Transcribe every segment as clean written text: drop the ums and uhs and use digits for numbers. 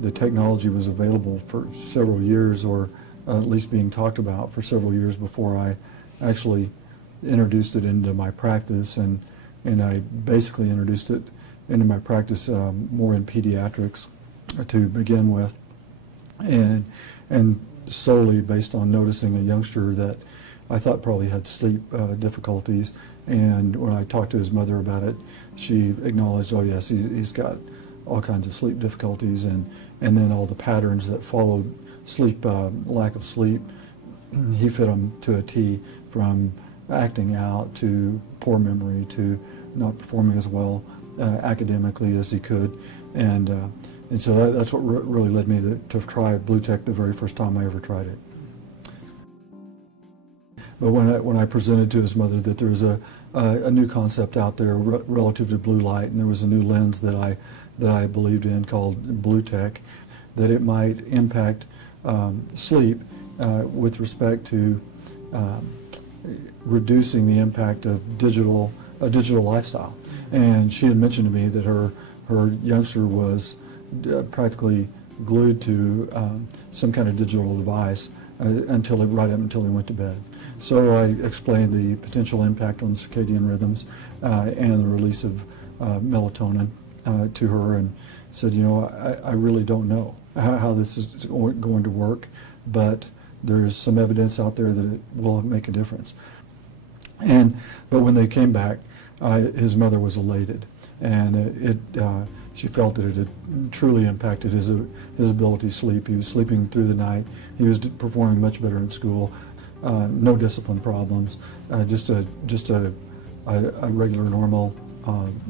the technology was available for several years, or at least being talked about for several years before I actually introduced it into my practice, and I basically introduced it into my practice more in pediatrics to begin with, and solely based on noticing a youngster that I thought probably had sleep difficulties. And when I talked to his mother about it, she acknowledged, oh yes, he's got all kinds of sleep difficulties, and then all the patterns that followed sleep, lack of sleep, he fit them to a T, from acting out to poor memory to not performing as well academically as he could, and so that's what really led me to try BluTech the very first time I ever tried it. But when I presented to his mother that there was a new concept out there relative to blue light, and there was a new lens that I believed in called BluTech, that it might impact sleep with respect to reducing the impact of a digital lifestyle. And she had mentioned to me that her youngster was practically glued to some kind of digital device right up until he went to bed. So I explained the potential impact on circadian rhythms and the release of melatonin to her, and said, you know, I really don't know how this is going to work, but there's some evidence out there that it will make a difference. But when they came back, his mother was elated, and she felt that it had truly impacted his ability to sleep. He was sleeping through the night. He was performing much better in school. No discipline problems. Just a regular, normal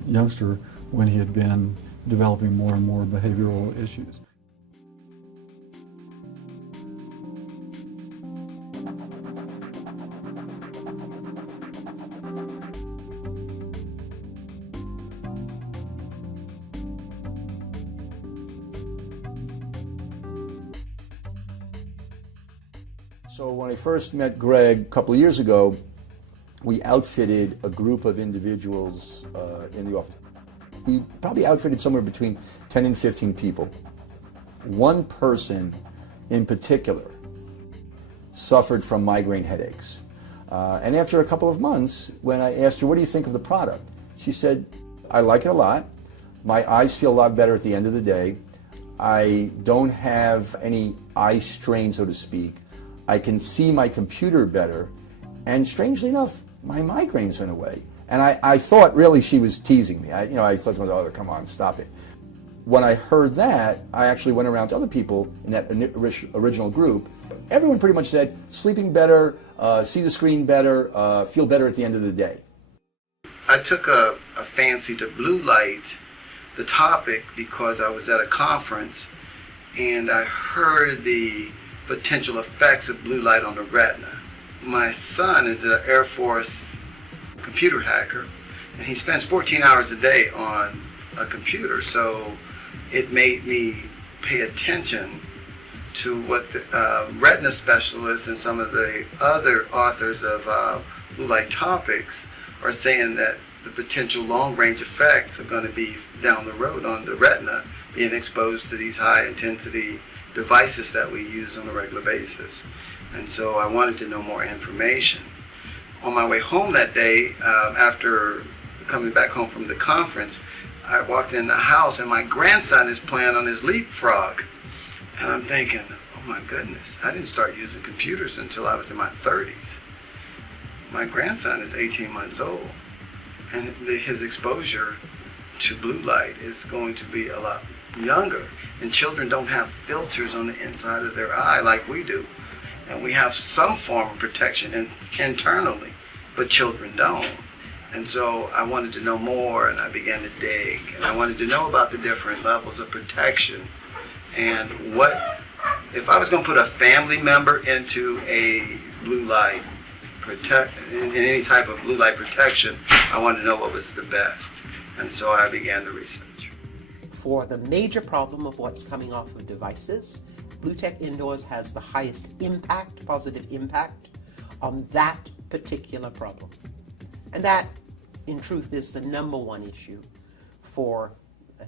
youngster when he had been developing more and more behavioral issues. So when I first met Greg a couple of years ago, we outfitted a group of individuals in the office. We probably outfitted somewhere between 10 and 15 people. One person in particular suffered from migraine headaches. And after a couple of months, when I asked her, what do you think of the product? She said, I like it a lot. My eyes feel a lot better at the end of the day. I don't have any eye strain, so to speak. I can see my computer better, and strangely enough, my migraines went away. And I thought really she was teasing me. I thought, oh, come on, stop it. When I heard that, I actually went around to other people in that original group. Everyone pretty much said, sleeping better, see the screen better, feel better at the end of the day. I took a fancy to blue light, the topic, because I was at a conference and I heard the potential effects of blue light on the retina. My son is an Air Force computer hacker, and he spends 14 hours a day on a computer, so it made me pay attention to what the retina specialists and some of the other authors of blue light topics are saying, that the potential long-range effects are going to be down the road on the retina being exposed to these high-intensity devices that we use on a regular basis. And so I wanted to know more information. On my way home that day, after coming back home from the conference, I walked in the house and my grandson is playing on his leapfrog. And I'm thinking, oh my goodness, I didn't start using computers until I was in my 30s. My grandson is 18 months old, and his exposure to blue light is going to be a lot younger. And children don't have filters on the inside of their eye like we do. And we have some form of protection internally, but children don't. And so I wanted to know more, and I began to dig, and I wanted to know about the different levels of protection, and what, if I was going to put a family member into a blue light in any type of blue light protection, I wanted to know what was the best. And so I began the research. For the major problem of what's coming off of devices, BluTech Indoors has the highest impact, positive impact, on that particular problem. And that, in truth, is the #1 issue for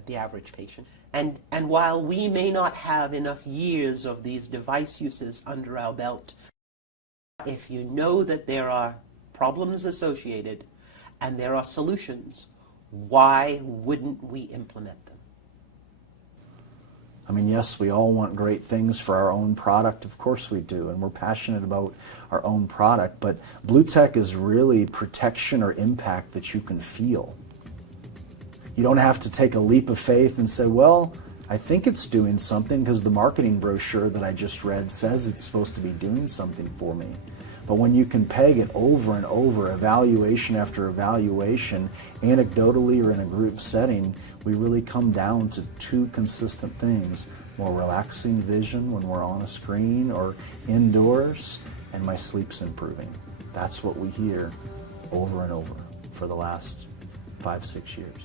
the average patient. And while we may not have enough years of these device uses under our belt, if you know that there are problems associated and there are solutions, why wouldn't we implement them? I mean, yes, we all want great things for our own product. Of course we do, and we're passionate about our own product, but BluTech is really protection or impact that you can feel. You don't have to take a leap of faith and say, well, I think it's doing something because the marketing brochure that I just read says it's supposed to be doing something for me. But when you can peg it over and over, evaluation after evaluation, anecdotally or in a group setting, we really come down to two consistent things: more relaxing vision when we're on a screen or indoors, and my sleep's improving. That's what we hear over and over for the last 5-6 years.